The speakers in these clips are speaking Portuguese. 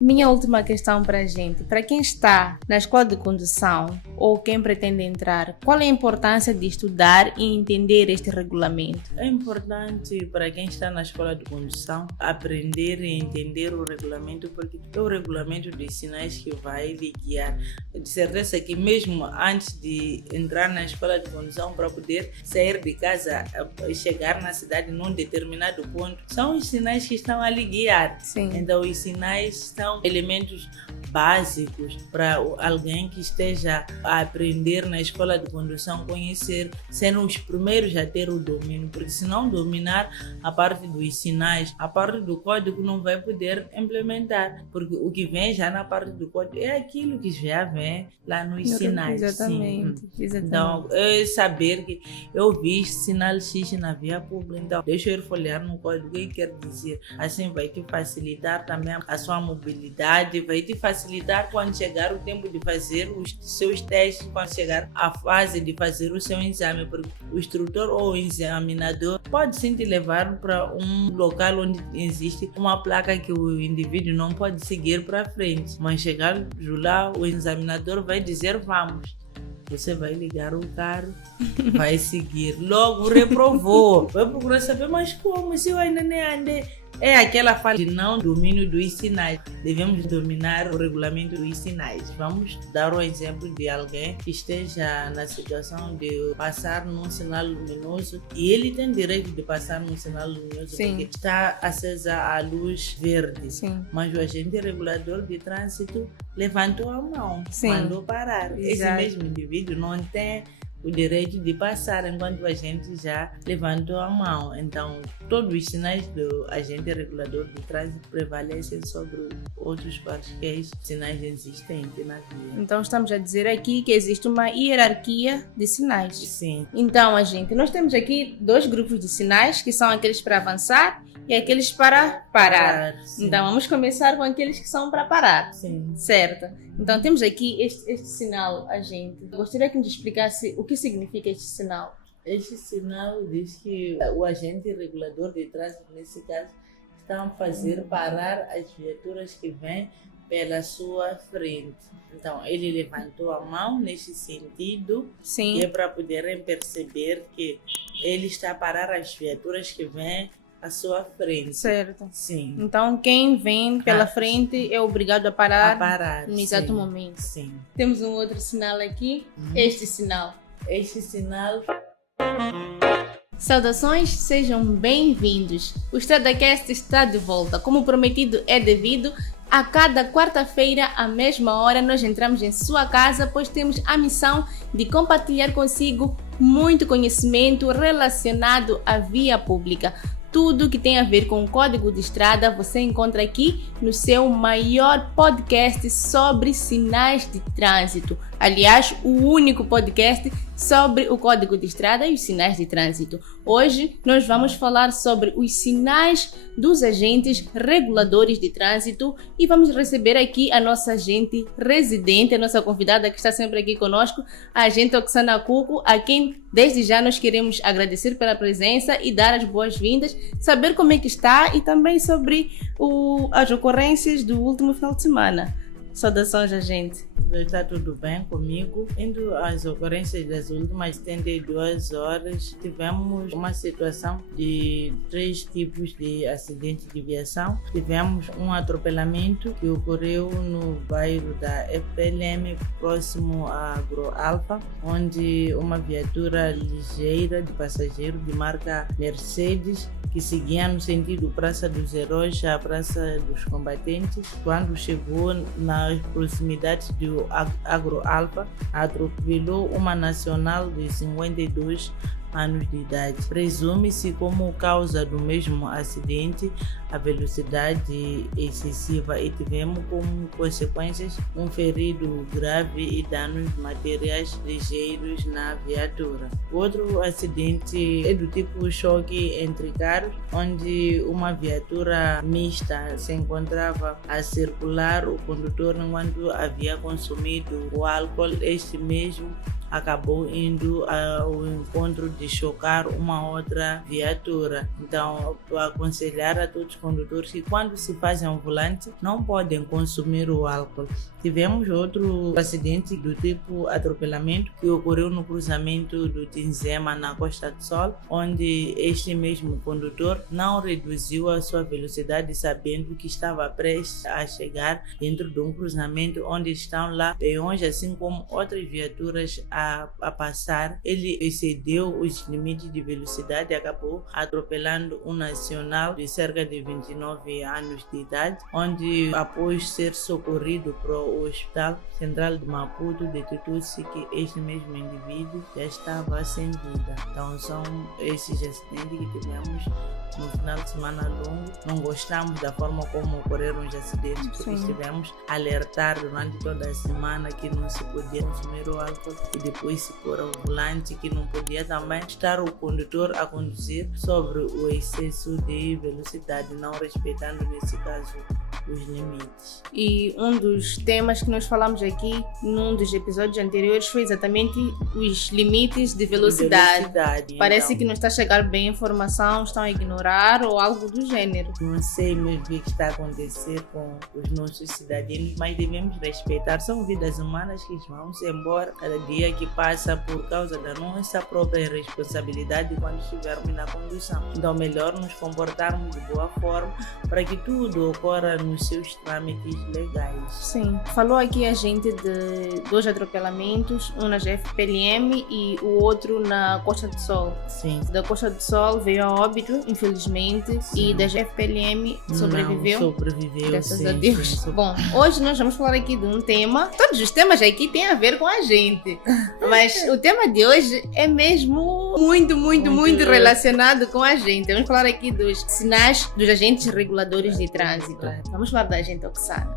Minha última questão para a gente, para quem está na escola de condução ou quem pretende entrar, qual é a importância de estudar e entender este regulamento? É importante para quem está na escola de condução aprender e entender o regulamento, porque é o regulamento dos sinais que vai lhe guiar. De certeza que mesmo antes de entrar na escola de condução, para poder sair de casa e chegar na cidade num determinado ponto, são os sinais que estão a lhe guiar. Sim. Então os sinais são elementos básicos para alguém que esteja a aprender na escola de condução, conhecer, sendo os primeiros a ter o domínio, porque se não dominar a parte dos sinais, a parte do código não vai poder implementar, porque o que vem já na parte do código é aquilo que já vem lá nos sinais. Exatamente. Então, é saber que eu vi sinal X na via pública, então deixa eu ir folhear no código, o que quer dizer? Assim vai te facilitar também a sua mobilidade, vai te facilitar quando chegar o tempo de fazer os seus testes, quando chegar a fase de fazer o seu exame, porque o instrutor ou o examinador pode sim te levar para um local onde existe uma placa que o indivíduo não pode seguir para frente, mas chegar lá, o examinador vai dizer vamos. Você vai ligar o carro, vai seguir. Logo reprovou. Vai procurar saber, mas como? Se eu ainda nem andei. É aquela falta de não domínio dos sinais. Devemos dominar o regulamento dos sinais. Vamos dar um exemplo de alguém que esteja na situação de passar num sinal luminoso e ele tem direito de passar num sinal luminoso. Sim. Porque está acesa a luz verde. Sim. Mas o agente regulador de trânsito levantou a mão, Sim. mandou parar. Exato. Esse mesmo indivíduo não tem o direito de passar, enquanto o agente já levantou a mão. Então, todos os sinais do agente regulador de trânsito prevalecem sobre outros quaisquer sinais existentes na via. Então, estamos a dizer aqui que existe uma hierarquia de sinais. Sim. Então, nós temos aqui dois grupos de sinais, que são aqueles para avançar e aqueles para parar. Sim. Então, vamos começar com aqueles que são para parar. Sim. Certo. Então, temos aqui este sinal, agente. Gostaria que nos explicasse o que significa este sinal. Este sinal diz que o agente regulador de trânsito, nesse caso, está a fazer parar as viaturas que vêm pela sua frente. Então, ele levantou a mão nesse sentido, Sim. que é para poderem perceber que ele está a parar as viaturas que vêm à sua frente. Certo. Sim. Então, quem vem pela frente é obrigado a parar, no exato sim, momento. Sim. Temos um outro sinal aqui, este sinal. Este sinal. Saudações, sejam bem-vindos. O StradaCast está de volta. Como prometido é devido, a cada quarta-feira, à mesma hora, nós entramos em sua casa, pois temos a missão de compartilhar consigo muito conhecimento relacionado à via pública. Tudo que tem a ver com o Código de Estrada você encontra aqui no seu maior podcast sobre sinais de trânsito. Aliás, o único podcast sobre o Código de Estrada e os sinais de trânsito. Hoje nós vamos falar sobre os sinais dos agentes reguladores de trânsito e vamos receber aqui a nossa agente residente, a nossa convidada que está sempre aqui conosco, a agente Oksana Cuco, a quem desde já nós queremos agradecer pela presença e dar as boas-vindas, saber como é que está e também sobre as ocorrências do último final de semana. Saudações, agente. Está tudo bem comigo. Indo às ocorrências das últimas 72 horas, tivemos uma situação de 3 tipos de acidentes de viação. Tivemos um atropelamento que ocorreu no bairro da FPLM, próximo à Agroalfa, onde uma viatura ligeira de passageiro de marca Mercedes, que seguia no sentido Praça dos Heróis à Praça dos Combatentes, quando chegou nas proximidades do Agroalfa, atropelou uma nacional de 52 anos de idade. Presume-se como causa do mesmo acidente a velocidade excessiva e tivemos como consequências um ferido grave e danos materiais ligeiros na viatura. Outro acidente é do tipo choque entre carros, onde uma viatura mista se encontrava a circular o condutor enquanto havia consumido o álcool. Este mesmo acabou indo ao encontro de chocar uma outra viatura. Então, eu aconselhar a todos os condutores que quando se fazem ao volante não podem consumir o álcool. Tivemos outro acidente do tipo atropelamento que ocorreu no cruzamento do Tinzema na Costa do Sol, onde este mesmo condutor não reduziu a sua velocidade sabendo que estava prestes a chegar dentro de um cruzamento onde estão lá peões, assim como outras viaturas a passar. Ele excedeu os limites de velocidade e acabou atropelando um nacional de cerca de 29 anos de idade, onde após ser socorrido para o Hospital Central de Maputo, detectou-se que este mesmo indivíduo já estava sem vida. Então são esses acidentes que tivemos no final de semana longo. Não gostamos da forma como ocorreram os acidentes, porque estivemos a alertar durante toda a semana que não se podia consumir o álcool e depois se pôr ao volante, que não podia também estar o condutor a conduzir sobre o excesso de velocidade, não respeitando nesse caso os limites. E um dos temas que nós falamos aqui num dos episódios anteriores foi exatamente os limites de velocidade. Parece que não está a chegar bem a informação, estão a ignorar ou algo do gênero. Não sei mesmo o que está a acontecer com os nossos cidadãos, mas devemos respeitar. São vidas humanas que vão-se embora cada dia que passa por causa da nossa própria responsabilidade quando estivermos na condução. Então, melhor nos comportarmos de boa forma para que tudo ocorra nos seus trâmites legais. Sim. Falou aqui a gente de 2 atropelamentos, um na GFPLM e o outro na Costa do Sol. Sim. Da Costa do Sol veio a óbito, infelizmente, e da GFPLM sobreviveu. Não, sobreviveu, graças sim, a Deus. Sim. Bom, hoje nós vamos falar aqui de um tema. Todos os temas aqui têm a ver com a gente, mas o tema de hoje é mesmo muito relacionado com a gente. Vamos falar aqui dos sinais dos agentes reguladores de trânsito. Vamos falar da gente Oxana.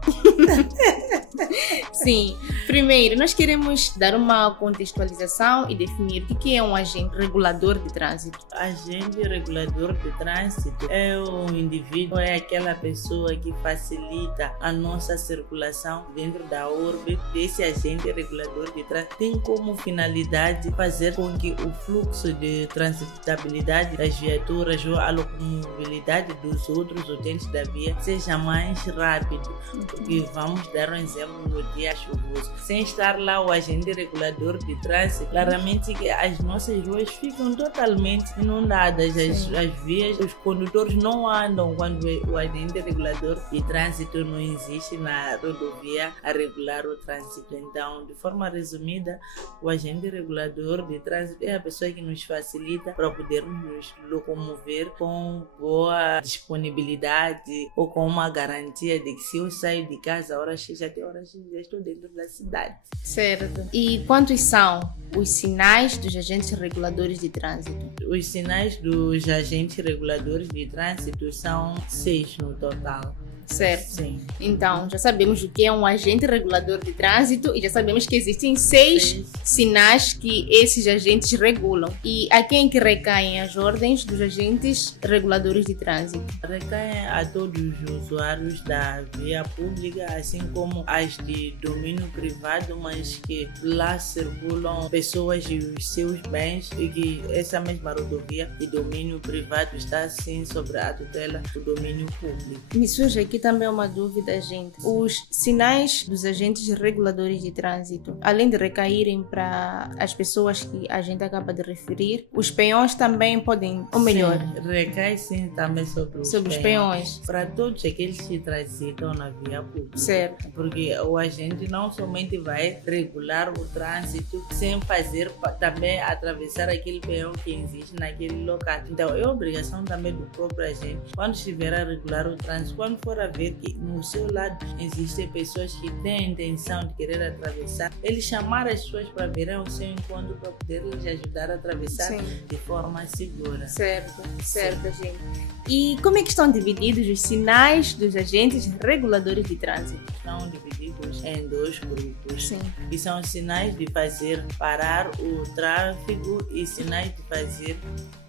Sim. Primeiro, nós queremos dar uma contextualização e definir o que é um agente regulador de trânsito. Agente regulador de trânsito é um indivíduo, é aquela pessoa que facilita a nossa circulação dentro da urbe. Esse agente regulador de trânsito tem como finalidade fazer com que o fluxo de transitabilidade das viaturas ou a locomobilidade dos outros utentes da via seja mais rápido. Porque vamos dar um exemplo no dia chuvoso. Sem estar lá o agente regulador de trânsito, claramente que as nossas ruas ficam totalmente inundadas. As vias, os condutores não andam quando o agente regulador de trânsito não existe na rodovia a regular o trânsito. Então, de forma resumida, o agente regulador de trânsito é a pessoa que nos facilita para podermos nos locomover com boa disponibilidade ou com uma garantia de que se eu saio de casa a hora X até a hora X já estou dentro da cidade. Certo. E quantos são os sinais dos agentes reguladores de trânsito? Os sinais dos agentes reguladores de trânsito são 6 no total. Certo. Sim. Então, já sabemos o que é um agente regulador de trânsito e já sabemos que existem 6 sinais que esses agentes regulam. E a quem que recaem as ordens dos agentes reguladores de trânsito? Recaem a todos os usuários da via pública, assim como as de domínio privado, mas que lá circulam pessoas e os seus bens, e que essa mesma rodovia de domínio privado está sim sobre a tutela do domínio público. Me surge aqui também uma dúvida, gente. Os sinais dos agentes reguladores de trânsito, além de recaírem para as pessoas que a gente acaba de referir, os peões também podem, ou melhor, sim, recai sim também sobre os peões. Para todos aqueles que transitam na via pública. Certo. Porque o agente não somente vai regular o trânsito sem fazer também atravessar aquele peão que existe naquele local. Então é obrigação também do próprio agente, quando estiver a regular o trânsito, quando for a ver que no seu lado existem pessoas que têm a intenção de querer atravessar, ele chamar as pessoas para virem ao seu encontro para poder lhes ajudar a atravessar sim, de forma segura. Certo, gente. E como é que estão divididos os sinais dos agentes reguladores de trânsito? Estão divididos em 2 grupos. Sim. Que são sinais de fazer parar o tráfego e sinais de fazer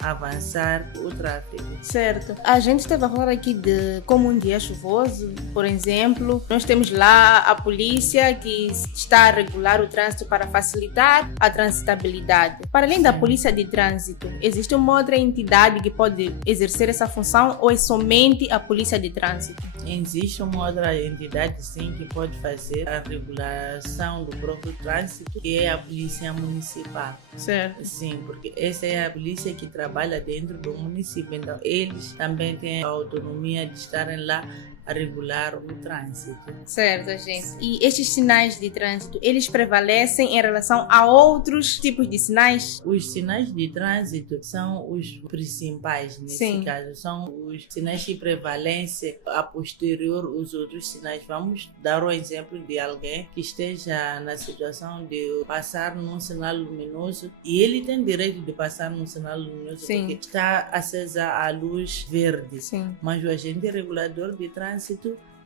avançar o tráfego. Certo. A gente estava a falar aqui de como um dia chuvoso nervoso, por exemplo. Nós temos lá a polícia que está a regular o trânsito para facilitar a transitabilidade. Para além da polícia de trânsito, existe uma outra entidade que pode exercer essa função ou é somente a polícia de trânsito? Existe uma outra entidade, sim, que pode fazer a regulação do próprio trânsito, que é a Polícia Municipal. Certo. Sim, porque essa é a polícia que trabalha dentro do município. Então, eles também têm a autonomia de estarem lá a regular o trânsito. Certo, gente. E estes sinais de trânsito, eles prevalecem em relação a outros tipos de sinais? Os sinais de trânsito são os principais nesse caso. São os sinais que prevalecem a posterior os outros sinais. Vamos dar um exemplo de alguém que esteja na situação de passar num sinal luminoso e ele tem direito de passar num sinal luminoso porque está acesa a luz verde. Mas o agente regulador de trânsito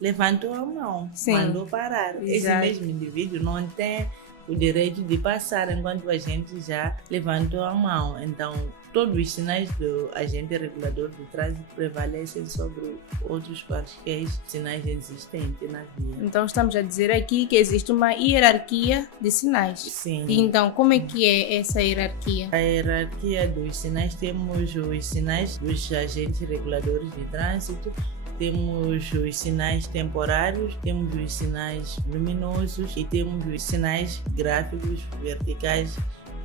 levantou a mão, mandou parar. Exato. Esse mesmo indivíduo não tem o direito de passar enquanto o agente já levantou a mão. Então, todos os sinais do agente regulador do trânsito prevalecem sobre outros quaisquer sinais existentes na via. Então, estamos a dizer aqui que existe uma hierarquia de sinais. Sim. E então, como é que é essa hierarquia? A hierarquia dos sinais, temos os sinais dos agentes reguladores de trânsito, temos os sinais temporários, temos os sinais luminosos e temos os sinais gráficos, verticais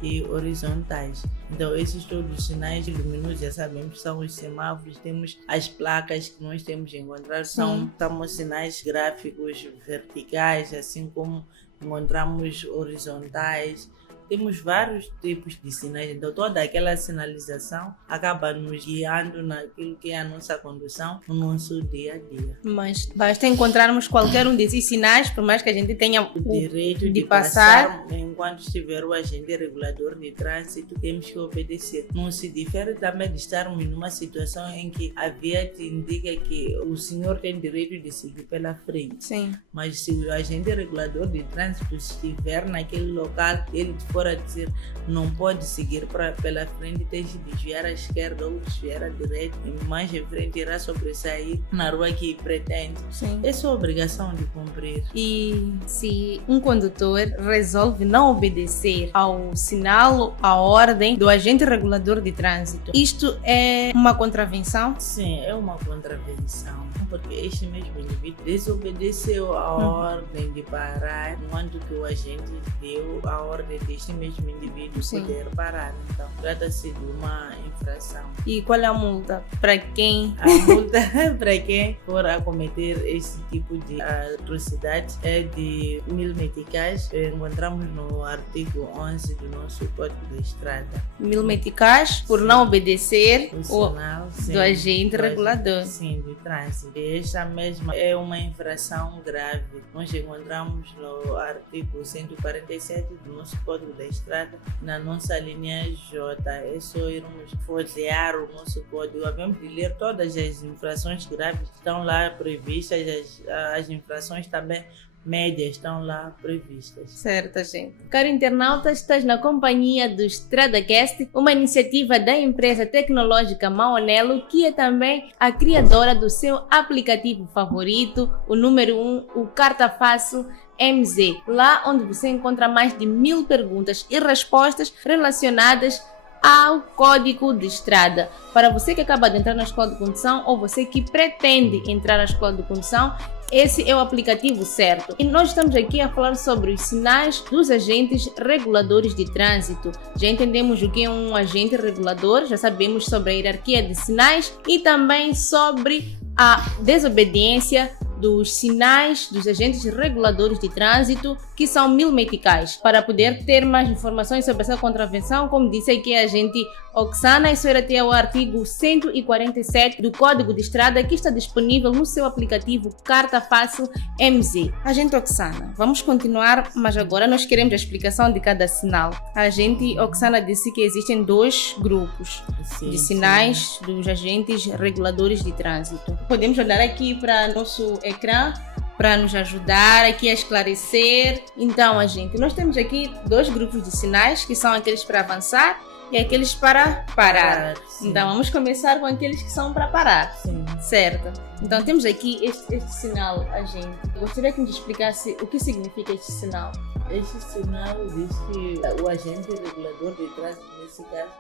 e horizontais. Então, esses todos os sinais luminosos, já sabemos, são os semáforos. Temos as placas que nós temos de encontrar, são sinais gráficos verticais, assim como encontramos horizontais. Temos vários tipos de sinais, então toda aquela sinalização acaba nos guiando naquilo que é a nossa condução no nosso dia a dia. Mas basta encontrarmos qualquer um desses sinais, por mais que a gente tenha o direito de passar. Enquanto estiver o agente regulador de trânsito, temos que obedecer. Não se difere também de estarmos numa situação em que a via te indica que o senhor tem direito de seguir pela frente. Sim. Mas se o agente regulador de trânsito estiver naquele local, ele for a dizer não pode seguir pela frente, tem que desviar à esquerda ou desviar à direita, e mais em frente irá sobressair na rua que pretende. É sua obrigação de cumprir. E se um condutor resolve não obedecer ao sinal, à ordem do agente regulador de trânsito, isto é uma contravenção? Sim, é uma contravenção, porque este mesmo indivíduo desobedeceu a ordem de parar, enquanto que o agente deu a ordem deste mesmo indivíduo poder parar. Então, trata-se de uma infração. E qual é a multa para quem? A multa para quem for a cometer esse tipo de atrocidade é de 1.000 meticais. Encontramos no artigo 11 do nosso Código da Estrada. 1.000 meticais por não obedecer o sinal do agente regulador. Sim, de trânsito. Esta mesma é uma infração grave. Nós encontramos no artigo 147 do nosso Código da Estrada, na nossa linha J. É só irmos folhear o nosso código. Havemos de ler todas as infrações graves que estão lá previstas, as infrações também médias estão lá previstas. Certo, gente. Caro internauta, estás na companhia do StradaCast, uma iniciativa da empresa tecnológica Maonelo, que é também a criadora do seu aplicativo favorito, o número 1, o Carta Fácil MZ, lá onde você encontra mais de 1.000 perguntas e respostas relacionadas ao Código de Estrada. Para você que acaba de entrar na escola de condução ou você que pretende entrar na escola de condução, esse é o aplicativo certo. E nós estamos aqui a falar sobre os sinais dos agentes reguladores de trânsito. Já entendemos o que é um agente regulador, já sabemos sobre a hierarquia de sinais e também sobre a desobediência dos sinais dos agentes reguladores de trânsito, que são 1.000 meticais. Para poder ter mais informações sobre essa contravenção, como disse aqui a agente Oxana, isso era até o artigo 147 do Código de Estrada, que está disponível no seu aplicativo Carta Fácil MZ. Agente Oxana, vamos continuar, mas agora nós queremos a explicação de cada sinal. A agente Oxana disse que existem 2 grupos de sinais dos agentes reguladores de trânsito. Podemos olhar aqui para nosso ecrã para nos ajudar aqui a esclarecer. Então, nós temos aqui 2 grupos de sinais, que são aqueles para avançar e aqueles para parar. Sim. Então vamos começar com aqueles que são para parar. Sim. Certo. Então temos aqui este sinal, agente. Gostaria que nos explicasse o que significa este sinal. Este sinal diz que o agente regulador de trânsito, nesse caso,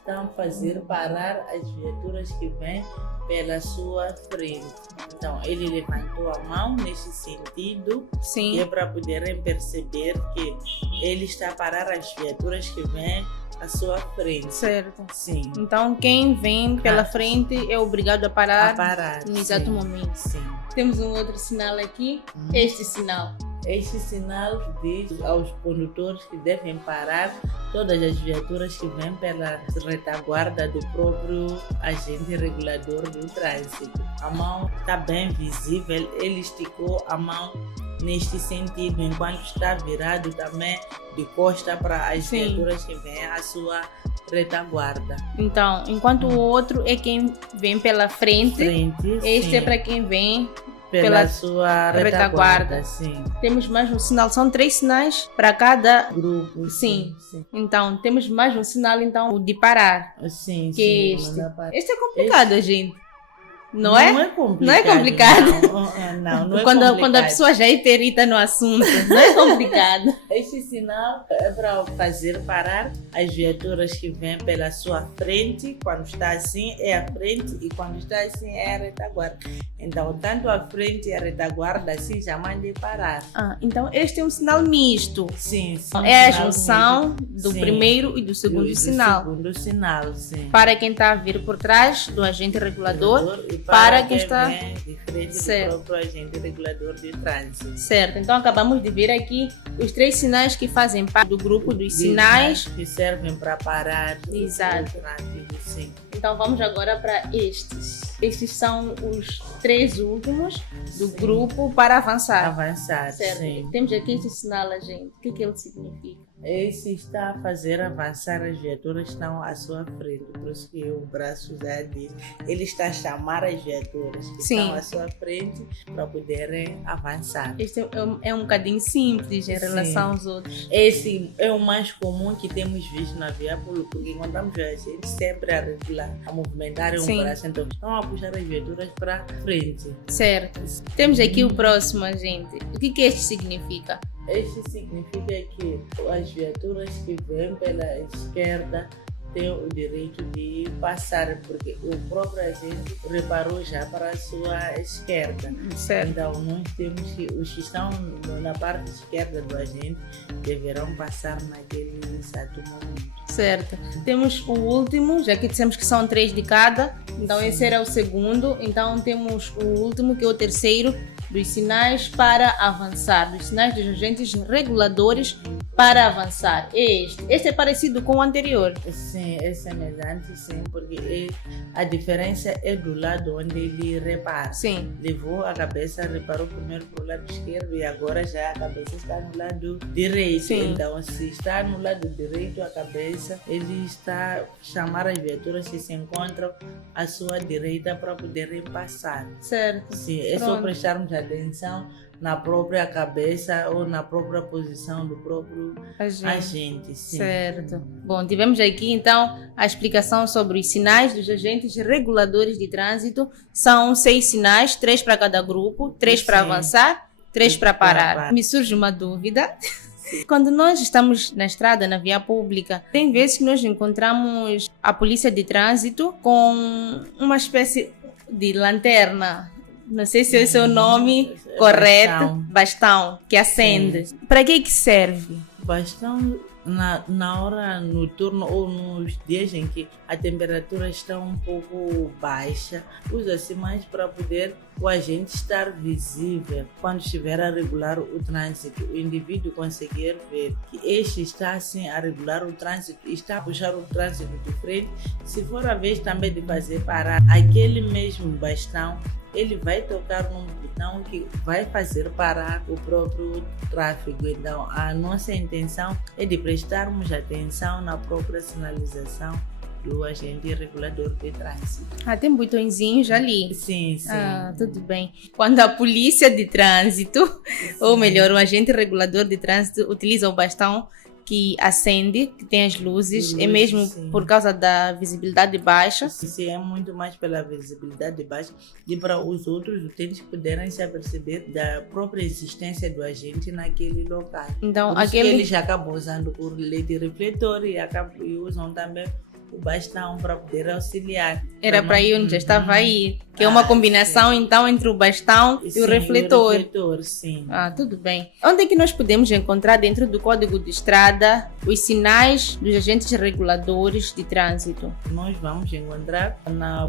está a fazer parar as viaturas que vêm pela sua frente. Então, ele levantou a mão nesse sentido, Sim. que é para poderem perceber que ele está a parar as viaturas que vêm à sua frente. Certo. Sim. Então quem vem pela frente é obrigado a parar no exato sim. momento. Sim. Temos um outro sinal aqui, este sinal. Este sinal diz aos condutores que devem parar todas as viaturas que vêm pela retaguarda do próprio agente regulador do trânsito. A mão está bem visível, ele esticou a mão neste sentido, enquanto está virado também de costa para as Sim. viaturas que vêm à sua retaguarda. Então, enquanto o outro é quem vem pela frente, este sim, é para quem vem pela sua retaguarda. Sim. Temos mais um sinal, são 3 sinais para cada Grupo. Sim. Então, temos mais um sinal, então, o de parar. Sim, Que é sim. este. Este é complicado, gente. Não é? Não é complicado. Não é complicado. Não é quando complicado. a pessoa já é perita no assunto, não é complicado. Este sinal é para fazer parar as viaturas que vêm pela sua frente. Quando está assim é a frente e quando está assim é a retaguarda. Então, tanto a frente e a retaguarda assim já mandem parar. Então este é um sinal misto. Sim, É a junção do Sim. primeiro e do segundo sinal. Segundo sinal, sim. Para quem está a vir por trás do agente regulador, E para quem está vem de frente certo. do próprio agente regulador de trânsito. Certo. Então acabamos de ver aqui os 3 sinais que fazem parte do grupo dos sinais. Que servem para parar Exato. o tráfego, sim. Então vamos agora para estes. Estes são os 3 últimos do grupo para avançar. Avançar, Certo. sim. Temos aqui este sinal, gente. O que ele significa? Esse está a fazer avançar as viaturas que estão à sua frente, por isso que o braço já diz. Ele está a chamar as viaturas que Sim. estão à sua frente para poderem avançar. Este é um bocadinho simples em Sim. relação aos outros. Esse é o mais comum que temos visto na via pública, porque encontramos a gente sempre a regular, a movimentar um Sim. braço, então estão a puxar as viaturas para frente. Certo. Temos aqui o próximo, gente. O que este significa? Este significa que as viaturas que vêm pela esquerda têm o direito de passar, porque o próprio agente reparou já para a sua esquerda. Certo. Então, nós temos que os que estão na parte esquerda do agente deverão passar naquele exato momento. Certo. Temos o último, já que dissemos que são 3 de cada, então Sim. esse era o segundo. Então temos o último, que é o terceiro, dos sinais para avançar, dos sinais dos agentes reguladores para avançar. Este é parecido com o anterior. Sim, é semelhante, sim, porque a diferença é do lado onde ele repara. Sim. Levou a cabeça, reparou primeiro para o lado esquerdo e agora já a cabeça está no lado direito. Sim. Então, se está no lado direito a cabeça, ele está a chamar as viaturas que se encontram à sua direita para poderem passar. Certo. Sim, é só Pronto. prestarmos atenção na própria cabeça ou na própria posição do próprio agente. Sim. Certo. Bom, tivemos aqui então a explicação sobre os sinais dos agentes reguladores de trânsito. São 6 sinais, 3 para cada grupo, 3 para Sim. avançar, 3 para Para parar. parar. Me surge uma dúvida. Quando nós estamos na estrada, na via pública, tem vezes que nós encontramos a polícia de trânsito com uma espécie de lanterna. Não sei se esse é o nome correto. Bastão, que acende. Para que serve? Bastão na hora noturna ou nos dias em que a temperatura está um pouco baixa, usa-se mais para poder o agente estar visível quando estiver a regular o trânsito, o indivíduo conseguir ver que este está assim a regular o trânsito, está a puxar o trânsito de frente. Se for a vez também de fazer parar, aquele mesmo bastão ele vai tocar num botão que vai fazer parar o próprio tráfego. Então, a nossa intenção é de prestarmos atenção na própria sinalização do agente regulador de trânsito. Tem botõezinhos ali. Sim. Tudo bem. Quando a polícia de trânsito, ou melhor, o agente regulador de trânsito utiliza o bastão, que acende, que tem as luzes, é mesmo Sim. por causa da visibilidade baixa? Sim, é muito mais pela visibilidade baixa e para os outros utentes poderem se aperceber da própria existência do agente naquele local. Então, Por isso que eles acabam usando por lei de refletor e usam também o bastão para poder auxiliar. Era para ir onde já estava aí, que é uma combinação então entre o bastão e o refletor. O refletor, sim. Tudo bem. Onde é que nós podemos encontrar dentro do Código de Estrada os sinais dos agentes reguladores de trânsito? Nós vamos encontrar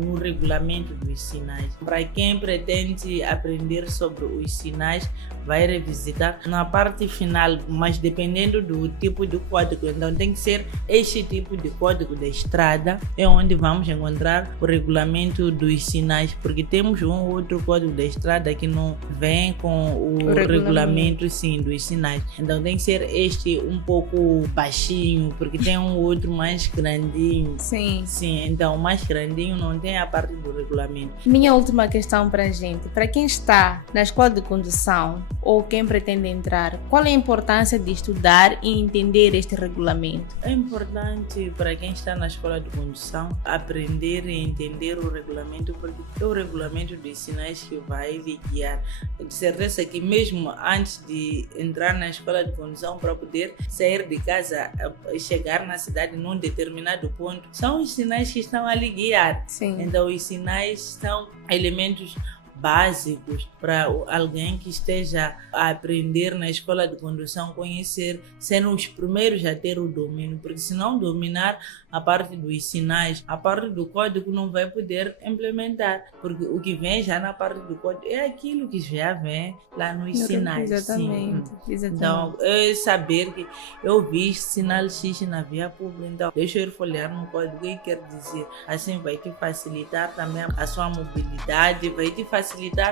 no regulamento dos sinais. Para quem pretende aprender sobre os sinais, vai revisitar na parte final, mas dependendo do tipo de código. Então tem que ser este tipo de código da estrada, é onde vamos encontrar o regulamento dos sinais, porque temos um outro código da estrada que não vem com o regulamento sim, dos sinais. Então tem que ser este um pouco baixinho, porque tem um outro mais grandinho. Sim. Sim, então o mais grandinho não tem a parte do regulamento. Minha última questão para a gente, para quem está na escola de condução ou quem pretende entrar, qual é a importância de estudar e entender este regulamento? É importante para quem está na escola de condução aprender e entender o regulamento, porque é o regulamento dos sinais que vai lhe guiar. De certeza que mesmo antes de entrar na escola de condução, para poder sair de casa e chegar na cidade num determinado ponto, são os sinais que estão a lhe guiar. Sim. Então os sinais são elementos básicos para alguém que esteja a aprender na escola de condução, conhecer, serem os primeiros a ter o domínio, porque se não dominar a parte dos sinais, a parte do código não vai poder implementar, porque o que vem já na parte do código é aquilo que já vem lá nos sinais. Exatamente. Então, é saber que eu vi sinal X na via pública, então deixa eu ir folhear no código e quer dizer, assim vai te facilitar também a sua mobilidade, vai te facilitar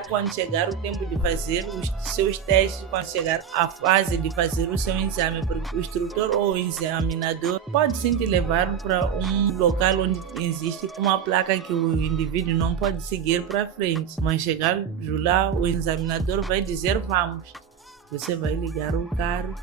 quando chegar o tempo de fazer os seus testes, quando chegar a fase de fazer o seu exame, porque o instrutor ou o examinador pode sim te levar para um local onde existe uma placa que o indivíduo não pode seguir para frente, mas chegar lá o examinador vai dizer vamos. Você vai ligar o carro,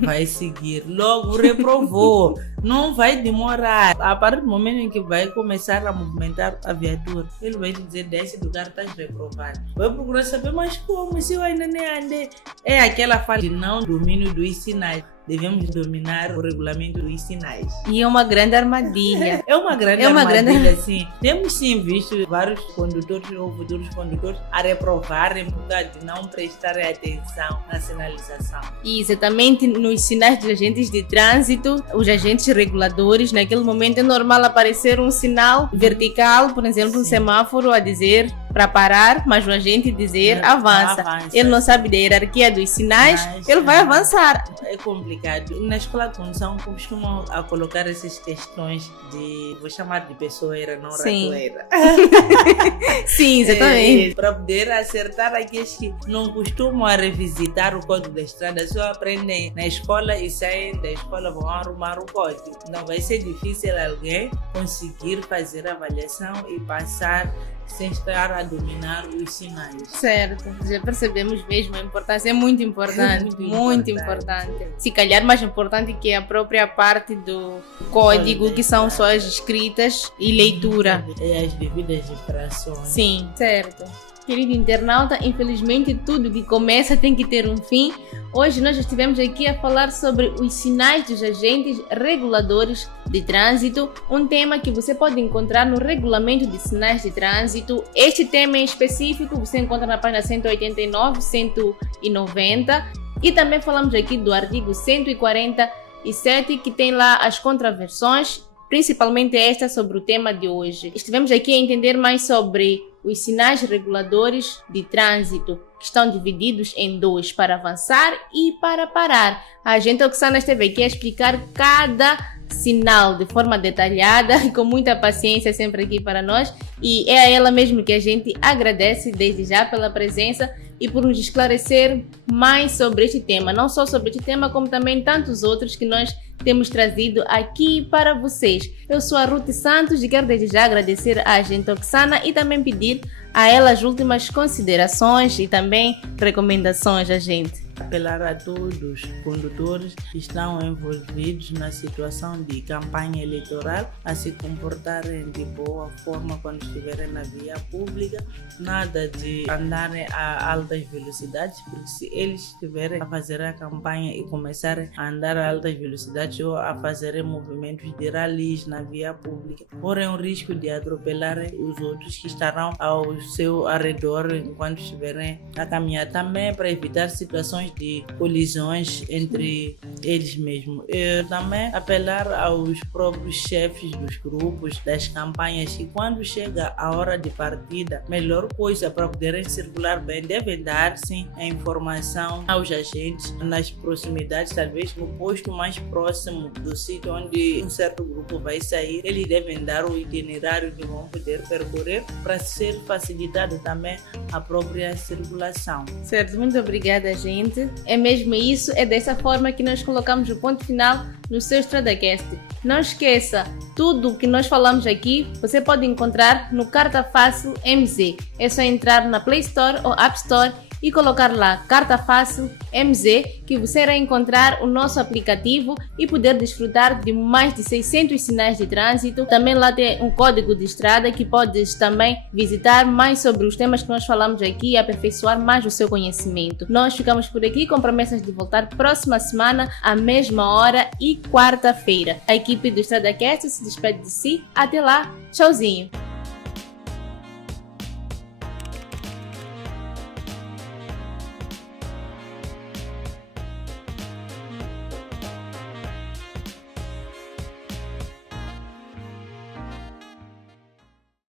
vai seguir. Logo reprovou. Não vai demorar. A partir do momento em que vai começar a movimentar a viatura, ele vai te dizer, desce do carro, estás reprovado. Vai procurar saber, mas como? Se eu ainda nem andei. É aquela falta de não domínio dos sinais. Devemos dominar o regulamento dos sinais. E é uma grande armadilha. É uma grande armadilha, sim. Temos sim visto vários condutores ou futuros condutores a reprovarem por causa de não prestarem atenção na sinalização. E exatamente nos sinais dos agentes de trânsito, os agentes reguladores, naquele momento é normal aparecer um sinal vertical, por exemplo, um semáforo a dizer para parar, mas o agente dizer avança. Ele não sabe da hierarquia dos sinais, ele vai avançar. É complicado. Na escola de condução costumam a colocar essas questões de, vou chamar de pessoeira, não ratoeira. Sim, exatamente. Para poder acertar aqueles que não costumam a revisitar o código da estrada, só aprendem na escola e saem da escola, vão arrumar o código. Não vai ser difícil alguém conseguir fazer a avaliação e passar sem estar a dominar os sinais. Certo, já percebemos mesmo a importância, é muito importante, muito importante. Se calhar mais importante que a própria parte do código, que são só as escritas e leitura. E as devidas infrações. Sim, certo. Querido internauta, infelizmente tudo que começa tem que ter um fim. Hoje nós estivemos aqui a falar sobre os sinais dos agentes reguladores de trânsito, um tema que você pode encontrar no regulamento de sinais de trânsito. Este tema em específico você encontra na página 189, 190 e também falamos aqui do artigo 147 que tem lá as contraversões, principalmente esta sobre o tema de hoje. Estivemos aqui a entender mais sobre os sinais reguladores de trânsito, que estão divididos em dois, para avançar e para parar. A agente Oxana esteve aqui a explicar cada sinal de forma detalhada e com muita paciência sempre aqui para nós, e é a ela mesmo que a gente agradece desde já pela presença e por nos esclarecer mais sobre este tema, não só sobre este tema, como também tantos outros que nós temos trazido aqui para vocês. Eu sou a Ruth Santos e quero desde já agradecer à agente Oxana e também pedir a ela as últimas considerações e também recomendações, agente. apelar a todos os condutores que estão envolvidos na situação de campanha eleitoral a se comportarem de boa forma quando estiverem na via pública, nada de andarem a altas velocidades, porque se eles estiverem a fazer a campanha e começarem a andar a altas velocidades ou a fazerem movimentos de ralis na via pública, correm o risco de atropelarem os outros que estarão ao seu redor enquanto estiverem a caminhar, também para evitar situações de colisões entre eles mesmos. E também apelar aos próprios chefes dos grupos, das campanhas, que quando chega a hora de partida, melhor coisa para poderem circular bem, devem dar sim a informação aos agentes nas proximidades, talvez no posto mais próximo do sítio onde um certo grupo vai sair. Eles devem dar o itinerário que vão poder percorrer para ser facilitada também a própria circulação. Certo, muito obrigada, gente. É mesmo isso, é dessa forma que nós colocamos o ponto final no seu EstradaCast. Não esqueça, tudo o que nós falamos aqui você pode encontrar no Carta Fácil MZ. É só entrar na Play Store ou App Store e colocar lá Carta Fácil MZ, que você irá encontrar o nosso aplicativo e poder desfrutar de mais de 600 sinais de trânsito. Também lá tem um código de estrada que podes também visitar mais sobre os temas que nós falamos aqui e aperfeiçoar mais o seu conhecimento. Nós ficamos por aqui com promessas de voltar próxima semana à mesma hora e quarta-feira. A equipe do EstradaCast se despede de si. Até lá, tchauzinho!